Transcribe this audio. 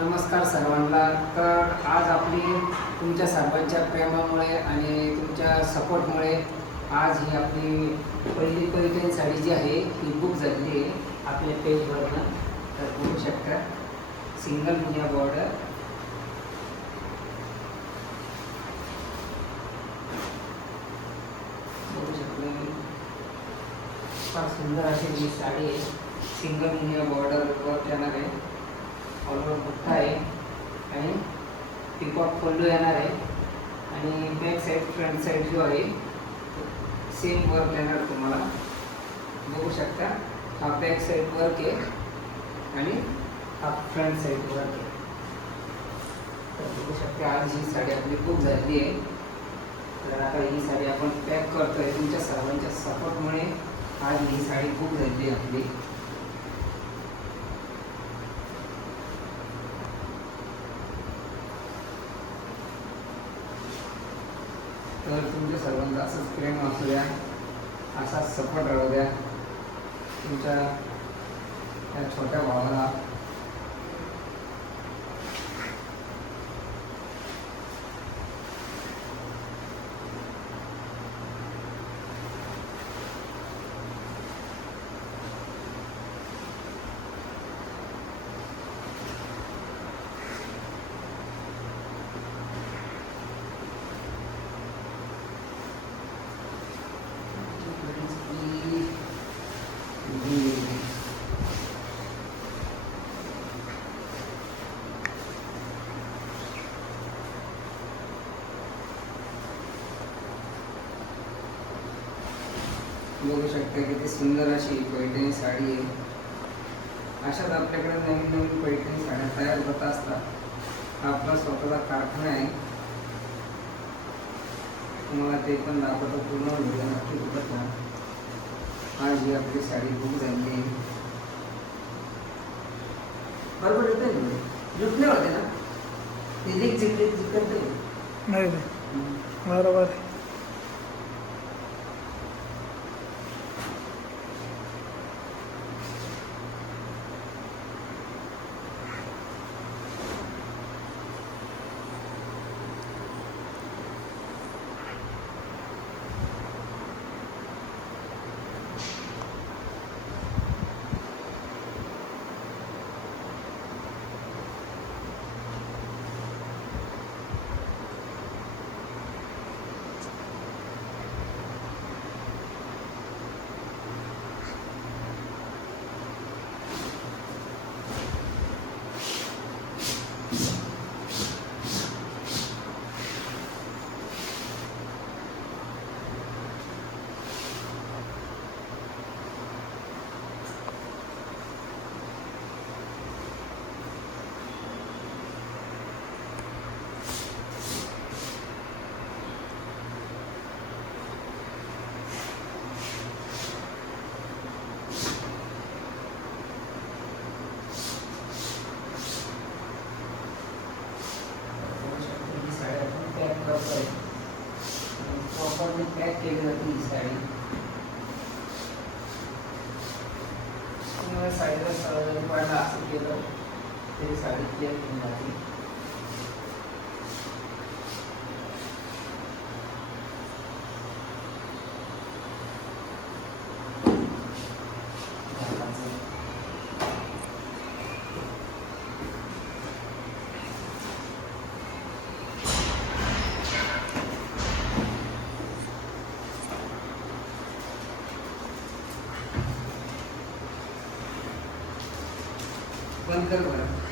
नमस्कार सर्वांना. तर आज आपली तुमच्या सर्वांच्या प्रेमामुळे आणि तुमच्या सपोर्टमुळे आज ही आपली पहिली पैठणी साडी जी आहे ही बुक झालेली आहे आपल्या पेजवरनं. तर बघू शकता सिंगल मुनिया बॉर्डर, बघू शकता फार सुंदर अशी ही साडी आहे. सिंगल मुनिया बॉर्डरवर येणार आहे, ऑलवर बुट्टा आहे आणि पिकॉक पल्लू येणार आहे आणि बॅक साईड फ्रंट साईड जो आहे सेम वर्क येणार तुम्हाला. बघू शकता हा बॅक साईड वर्क आहे आणि हा फ्रंट साईड वर्क आहे. तर बघू शकता आज ही साडी आपली बुक झालेली आहे. तर आता ही साडी आपण पॅक करतोय तुमच्या सर्वांच्या सपोर्टमुळे. आज ही साडी बुक झालेली आहे आपली. तर तुमच्या सर्वांचा असंच प्रेम असू द्या, असाच सपोर्ट राहू द्या तुमच्या त्या छोट्या भावाला. बघू शकता किती सुंदर अशी पैठणी साडी आहे. अशाच आपल्याकडे नवीन नवीन पैठणी साड्या तयार होत असतात. आपला स्वतःचा कारखाना आहे, तुम्हाला ते पण दाखवतो. पूर्ण व्हिडिओ नक्की बघत राहा. आज ही आपली साडी बुक झाली आहे. बरोबर येते ना, जुटले होते ना जिंकत नाही बरोबर आहे. प्रॉपरली पॅक केली जाते ही साडी. तुम्हाला साडीला जरी पाडला असं केलं तरी साडी क्लिअर होऊन जाते. बंद कर बरं.